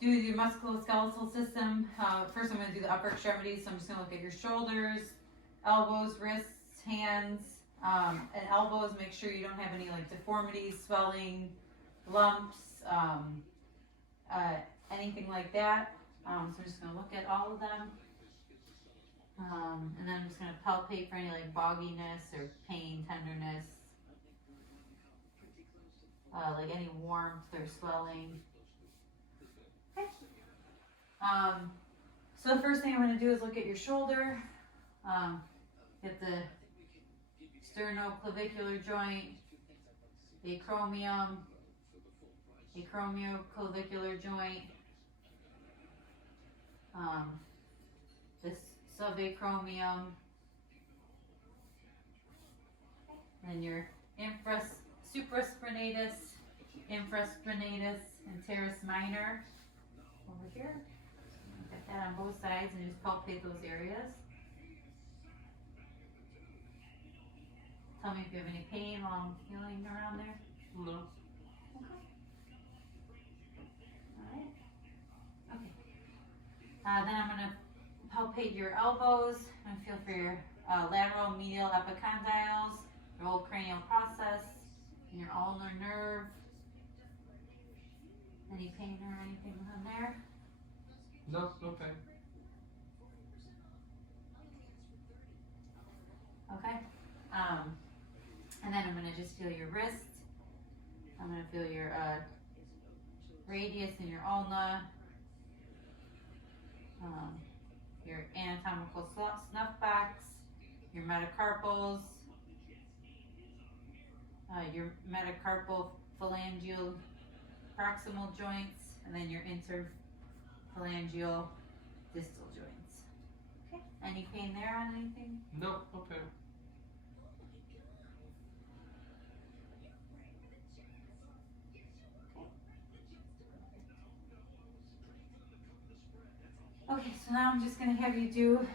do the musculoskeletal system. First, I'm going to do the upper extremities. So I'm just going to look at your shoulders, elbows, wrists, hands, and elbows. Make sure you don't have any like deformities, swelling, lumps, anything like that. So I'm just going to look at all of them. And then I'm just going to palpate for any like bogginess or pain, tenderness, like any warmth or swelling. Okay. So the first thing I'm going to do is look at your shoulder, get the sternoclavicular joint, the acromioclavicular joint, this subacromium, and your supraspinatus, infraspinatus, and teres minor over here. Get that on both sides and just palpate those areas. Tell me if you have any pain while I'm feeling around there. No. Okay. Alright. Okay. Then I'm going to palpate your elbows and feel for your lateral medial epicondyles, your whole cranial process, and your ulnar nerve. Any pain or anything on there? No, no pain. Okay. And then I'm going to just feel your wrist. I'm going to feel your radius and your ulna, your anatomical snuff box, your metacarpals, your metacarpal phalangeal proximal joints, and then your interphalangeal distal joints. Okay. Any pain there on anything? No, no pain. Okay, so now I'm just going to have you do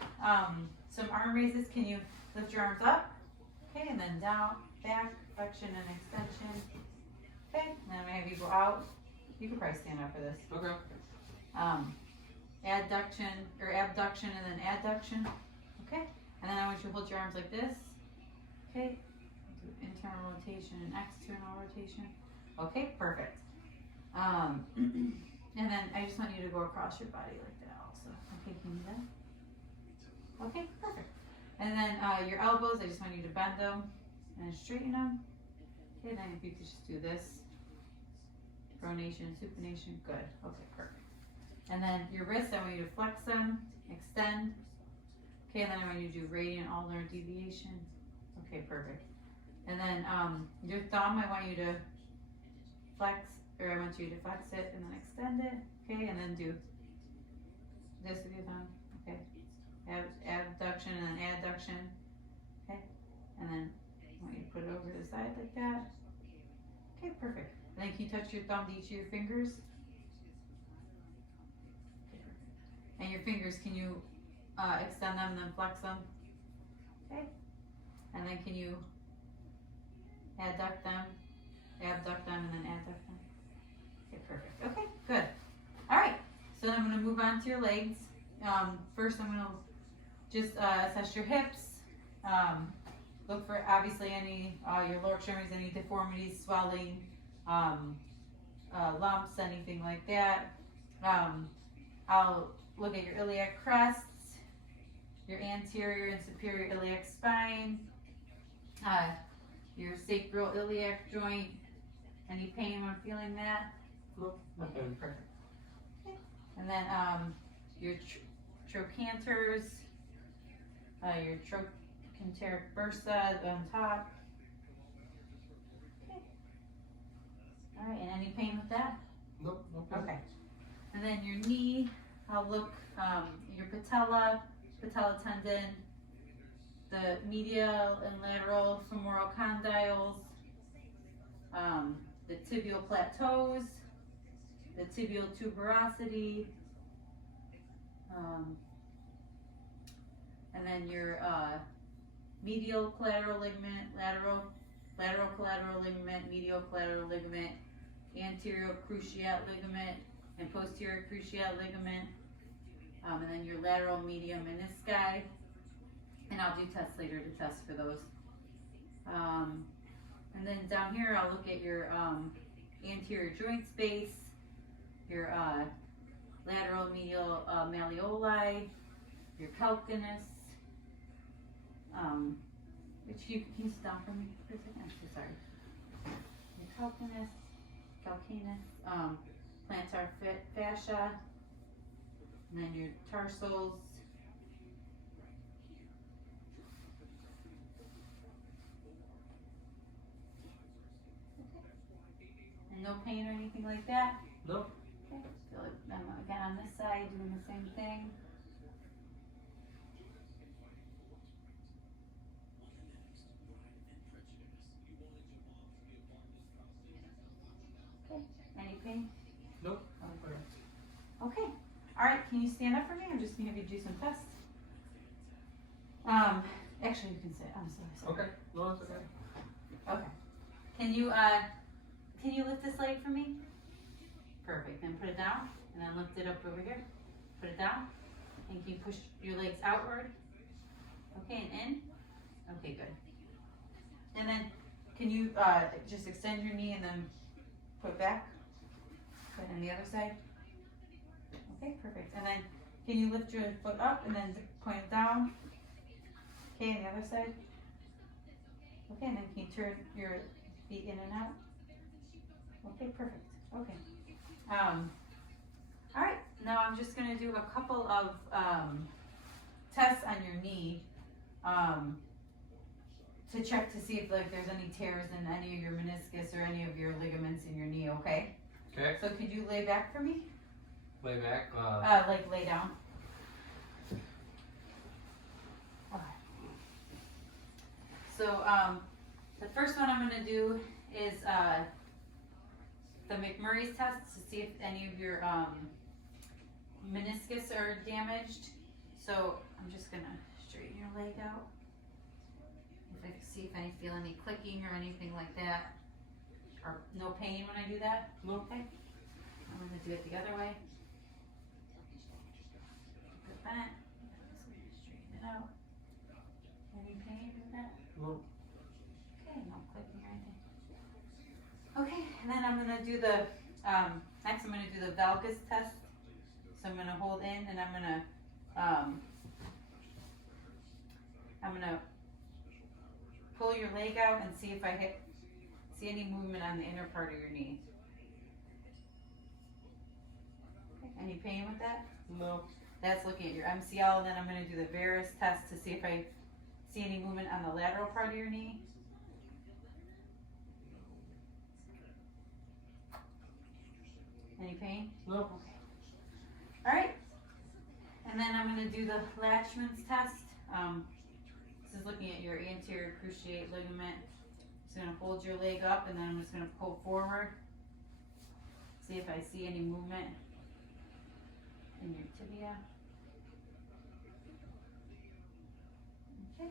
some arm raises. Can you lift your arms up? Okay, and then down, back, flexion, and extension. Okay, and then I'm going to have you go out. You can probably stand up for this. Okay. Adduction, or abduction, and then adduction. Okay, and then I want you to hold your arms like this. Okay, do internal rotation and external rotation. Okay, perfect. And then I just want you to go across your body like that also. Okay, can you do that? Okay, perfect. And then your elbows, I just want you to bend them and straighten them. Okay, then if you could just do this. Pronation, supination, good. Okay, perfect. And then your wrists, I want you to flex them, extend. Okay, and then I want you to do radiant ulnar deviation. Okay, perfect. And then your thumb, I want you to flex, or I want you to flex it and then extend it. Okay, and then do this with your thumb. Okay, abduction and then adduction. Okay, and then I want you to put it over to the side like that. Okay, perfect. And then can you touch your thumb to each of your fingers? Okay, perfect. And your fingers, can you extend them and then flex them? Okay, and then can you adduct them, abduct them, and then adduct them? Okay, perfect. Okay, good. All right, so then I'm going to move on to your legs. First, I'm going to just assess your hips. Look for obviously any your lower extremities, any deformities, swelling, lumps, anything like that. I'll look at your iliac crests, your anterior and superior iliac spine, your sacroiliac joint. Any pain when feeling that? No, no Okay, pain. perfect. Okay. And then your trochanters, your trochanteric bursa on top. Okay. All right, and any pain with that? No, no pain. Okay. And then your knee, I'll look your patella tendon, the medial and lateral femoral condyles, the tibial plateaus, the tibial tuberosity, and then your medial collateral ligament, lateral collateral ligament, medial collateral ligament, anterior cruciate ligament and posterior cruciate ligament, and then your lateral medial menisci, and I'll do tests later to test for those. And then down here I'll look at your anterior joint space, your lateral medial malleoli, your calcaneus, which you can sit down for me for a second. I'm so sorry. Your calcaneus, plantar fascia, and then your tarsals. And no pain or anything like that? No. Okay, so again on this side, doing the same thing. Okay, any pain? Nope. Okay, alright, can you stand up for me? I'm just gonna have you do some tests. Actually you can sit, I'm sorry. Okay. No, that's okay. Okay. Can you lift this leg for me? Perfect, then put it down, and then lift it up over here. Put it down, and can you push your legs outward? Okay, and in? Okay, good. And then, can you, just extend your knee and then put back? Good, and the other side? Okay, perfect. And then, can you lift your foot up and then point it down? Okay, and the other side? Okay, and then can you turn your feet in and out? Okay, perfect. Okay. Alright, now I'm just gonna do a couple of tests on your knee to check to see if like there's any tears in any of your meniscus or any of your ligaments in your knee, okay? Okay. So could you lay back for me? Lay back. Like lay down. Okay. So the first one I'm gonna do is the McMurray's test to see if any of your meniscus are damaged. So I'm just gonna straighten your leg out. If I can see if I feel any clicking or anything like that. Or no pain when I do that? No. Okay. I'm gonna do it the other way. Put that. Just gonna straighten it out. Any pain with that? No. Okay, no clicking or anything. Okay, and then I'm gonna do the, next I'm gonna do the valgus test. So I'm gonna hold in and I'm gonna pull your leg out and see if I see any movement on the inner part of your knee. Okay, any pain with that? No. That's looking at your MCL, and then I'm gonna do the varus test to see if I see any movement on the lateral part of your knee. Any pain? No. Okay. Alright. And then I'm going to do the Latchman's test. This is looking at your anterior cruciate ligament. Just going to hold your leg up and then I'm just going to pull forward. See if I see any movement in your tibia. Okay.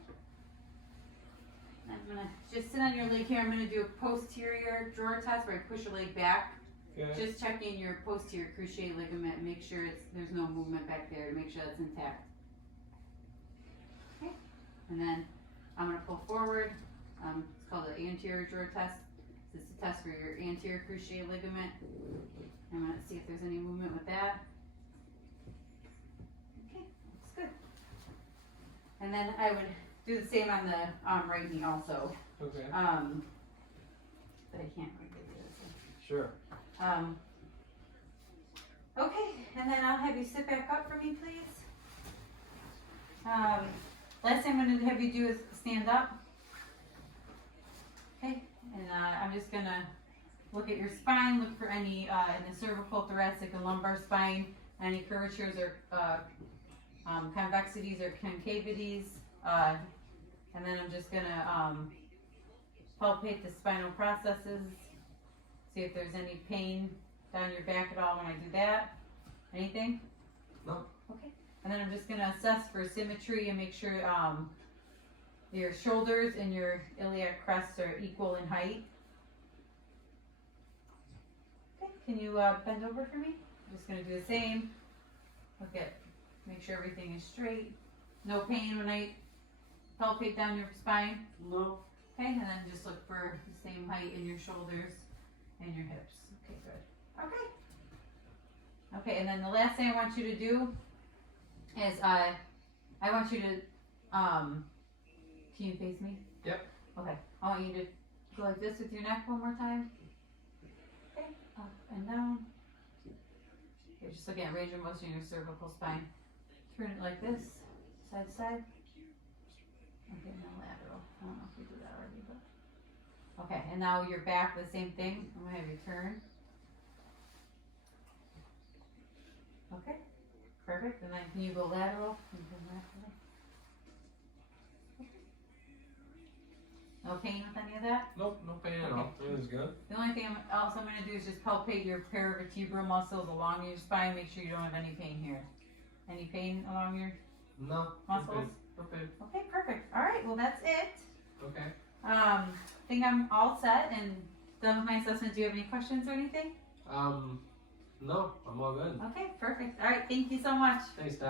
I'm going to just sit on your leg here. I'm going to do a posterior drawer test where I push your leg back. Okay. Just checking your posterior cruciate ligament and make sure there's no movement back there to make sure that's intact. Okay. And then I'm going to pull forward. It's called the anterior drawer test. This is a test for your anterior cruciate ligament. I'm going to see if there's any movement with that. Okay, looks good. And then I would do the same on the right knee also. Okay. But I can't really do this. Sure. Okay, and then I'll have you sit back up for me, please. Last thing I'm going to have you do is stand up. Okay, and I'm just going to look at your spine, look for any in the cervical, thoracic, and lumbar spine, any curvatures or convexities or concavities. And then I'm just going to palpate the spinal processes. See if there's any pain down your back at all when I do that. Anything? No. Okay. And then I'm just going to assess for symmetry and make sure your shoulders and your iliac crests are equal in height. can you bend over for me? I'm just gonna do the same. Look at, make sure everything is straight. No pain when I palpate down your spine. No. Okay, and then just look for the same height in your shoulders and your hips. Okay, good. Okay. Okay, and then the last thing I want you to do is I want you to can you face me? Yep. Okay. I want you to go like this with your neck one more time. Okay, up and down. Okay, just looking at range of motion in your cervical spine. Turn it like this, side to side. Okay, now lateral. I don't know if we did that already, but. Okay, and now your back, the same thing. I'm gonna have you turn. Okay, perfect. And then can you go lateral? Can you turn laterally? No pain with any of that? Nope, no pain at Okay. all. Everything's good. The only thing else I'm going to do is just palpate your paravertebral muscles along your spine. Make sure you don't have any pain here. Any pain along your No. muscles? Okay. Okay, perfect. All right, well that's it. Okay. Think I'm all set and done with my assessment. Do you have any questions or anything? No, I'm all good. Okay, perfect. All right, thank you so much. Thanks, Dad.